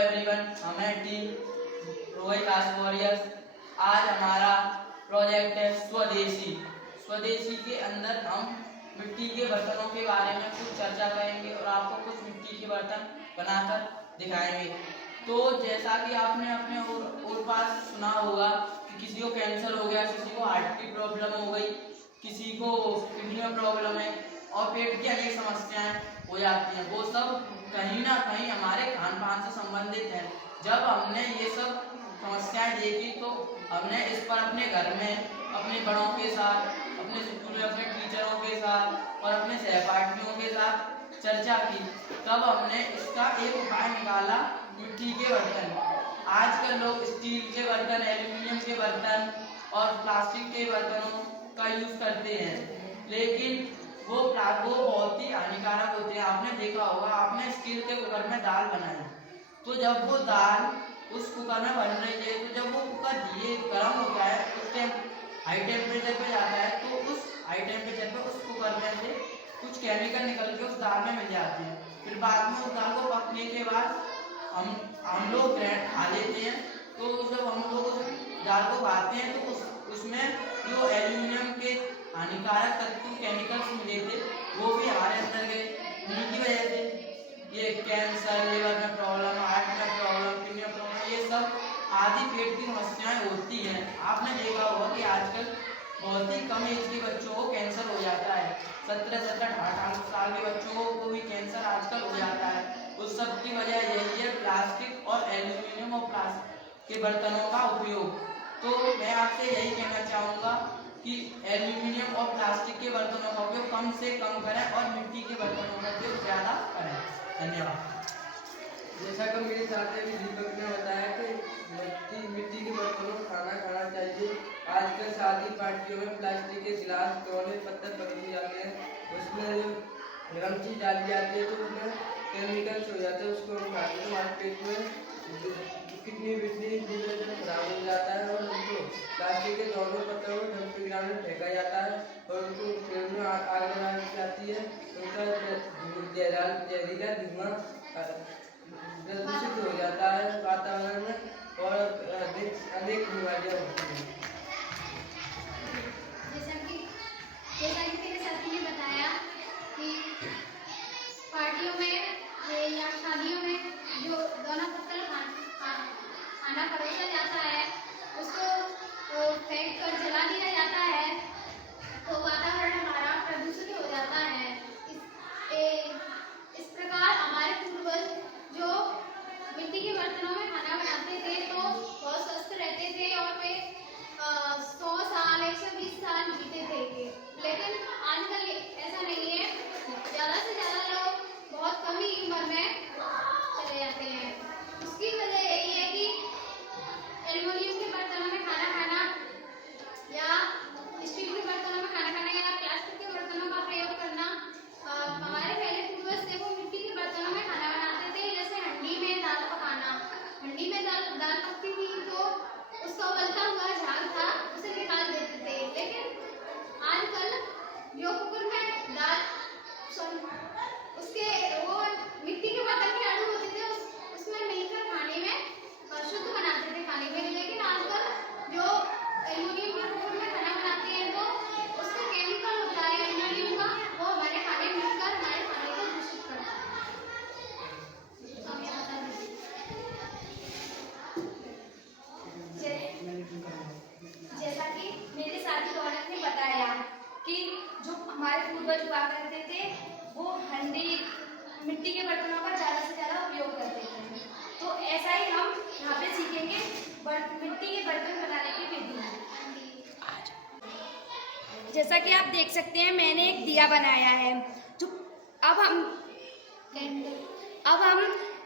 Everyone, हमें team Rohit warriors. आज हमारा प्रोजेक्ट है स्वदेशी। स्वदेशी के अंदर हम मिट्टी के बर्तनों के बारे में कुछ चर्चा करेंगे और आपको कुछ मिट्टी के बर्तन बनाकर दिखाएंगे। तो जैसा कि आपने अपने और पास सुना होगा कि किसी को कैंसर हो गया, किसी को हार्ट की प्रॉब्लम हो गई, किसी को किडनी में प्रॉब्लम है और पेट की अनेक समस्याएं हो जाती हैं। वो सब कहीं ना कहीं हमारे खान पान से संबंधित है। जब हमने ये सब समस्याएं देखी तो हमने इस पर अपने घर में अपने बड़ों के साथ, अपने स्कूल में अपने टीचरों के साथ और अपने सहपाठियों के साथ चर्चा की। तब हमने इसका एक उपाय निकाला, मिट्टी के बर्तन। आजकल लोग स्टील के बर्तन, एल्यूमिनियम के बर्तन और प्लास्टिक के बर्तनों का यूज करते हैं, लेकिन वो बहुत ही हानिकारक होते हैं। आपने देखा होगा, आपने स्टील के कुकर में दाल बनाई, तो जब वो दाल उस कुकर में बन रही है, तो जब वो कुकर धीरे गर्म होता है, उस टाइम हाई टेम्परेचर पे जाता है, तो उस हाई टेम्परेचर पे उस कुकर में से कुछ केमिकल निकल के उस दाल में मिल जाते हैं। फिर बाद में उस दाल को पकने के बाद हम लोग खा लेते हैं। तो जब हम लोग उस दाल को खाते हैं तो उसमें जो एल्यूमिनियम के हानिकारक तत्व केमिकल्स मिले थे वो भी हमारे अंदर गए, जिनकी वजह से ये कैंसर, लिवर में प्रॉब्लम, हार्ट में प्रॉब्लम, किडनी में प्रॉब्लम, ये सब आदि पेट की समस्याएं होती हैं। आपने देखा होगा कि आजकल बहुत ही कम एज के बच्चों को कैंसर हो जाता है। 17-18 साल के बच्चों को भी कैंसर आजकल हो जाता है। उस सब की वजह यही है प्लास्टिक और एल्यूमिनियम और प्लास्टिक के बर्तनों का उपयोग। तो मैं आपसे यही कहना चाहूँगा कि एल्यूमिनियम और प्लास्टिक के बर्तनों का उपयोग कम से कम करें और मिट्टी के बर्तनों का उपयोग ज़्यादा करें। धन्यवाद। जैसा कि मेरे साथ अभी दीपक ने बताया कि मिट्टी के बर्तनों में खाना खाना चाहिए। आजकल शादी पार्टियों में प्लास्टिक के गिलास, कटोरे, पत्थर पकड़े जाते हैं, उसमें जो गरम चीज डाली जाती है तो उसमें केमिकल्स हो जाते हैं। उसको हम खाते हैं, हमारे पेट में किडनी विडनी खराब हो जाता है और उनको प्लास्टिक के कटोरे, पत्थरों को डंपिंग में फेंका जाता है और उनको पेट में आग लगा दी जाती है। उनका जहरीला धुआं दूषित हो जाता है वातावरण में और अनेक बीमारियां होती हैं। जैसा कि मेरे साथी ने बताया कि पार्टियों में या शादियों में जो दोना पत्थर खाना परोसा जाता है उसको फेंक कर जला दिया जाता है, तो वातावरण हमारा प्रदूषित हो जाता है। इस प्रकार हमारे पूर्वज जो मिट्टी के बर्तनों में खाना बनाते थे तो बहुत स्वस्थ रहते थे और वे 100 साल 120 साल जीते थे। लेकिन आजकल ऐसा नहीं है, ज़्यादा से ज़्यादा लोग बहुत कम ही उम्र में चले जाते हैं। उसकी वजह यही है कि एल्युमिनियम के बर्तनों में खाना खाना या स्टील के बर्तनों में खाना खाना या प्लास्टिक के बर्तनों का प्रयोग करना। हमारे पहले पूर्वज थे वो मिट्टी के बर्तनों में खाना बनाते थे, जैसे हंडी में दाल पकाना। हंडी में दाल पकती थी तो उसका उबलता हुआ झाग था उसे निकाल देते थे। लेकिन आजकल जो कुकर में दाल उसके वो मिट्टी के बर्तन के अणु होते थे उसमें मिलकर खाने में शुद्ध बनाते थे खाने में। लेकिन आजकल जो एल्यूमिनियम के कुकर में खाना बनाते हैं तो उसका केमिकल होता है एल्यूमिनियम का, वो हमारे खाने में मिलकर हमारे खाने को दूषित करता है। जैसा कि मेरे साथी रौनक ने बताया कि जो हमारे पूर्वज हुआ करते थे वो हंडी, मिट्टी के बर्तनों का ज़्यादा से ज़्यादा उपयोग करते थे, तो ऐसा ही हम यहाँ पे सीखेंगे मिट्टी के बर्तन बनाने की विधि। जैसा कि आप देख सकते हैं मैंने एक दिया बनाया है। जो अब हम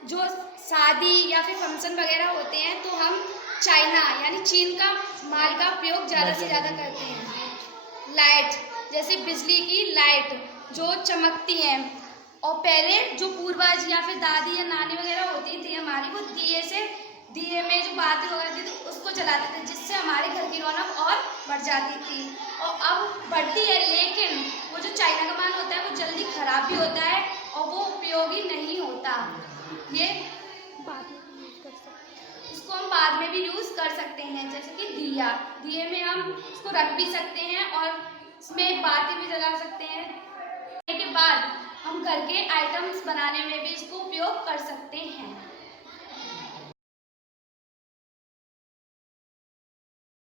जो शादी या फिर फंक्शन वगैरह होते हैं तो हम चाइना यानी चीन का माल का उपयोग ज़्यादा से ज़्यादा करते हैं। लाइट, जैसे बिजली की लाइट जो चमकती हैं, और पहले जो पूर्वज या फिर दादी या नानी वगैरह होती थी हमारी, वो दिए में जो बातें वगैरह थी तो उसको जलाते थे, जिससे हमारे घर की रौनक और बढ़ जाती थी। और अब बढ़ती है, लेकिन वो जो चाइना का माल होता है वो जल्दी खराब भी होता है और वो उपयोगी नहीं होता। ये बात बाद में भी यूज़ कर सकते हैं, जैसे कि दिया। दिए में हम इसको रख भी सकते हैं और इसमें बाती भी जला सकते हैं। के बाद हम घर के आइटम्स बनाने में भी इसको उपयोग कर सकते हैं।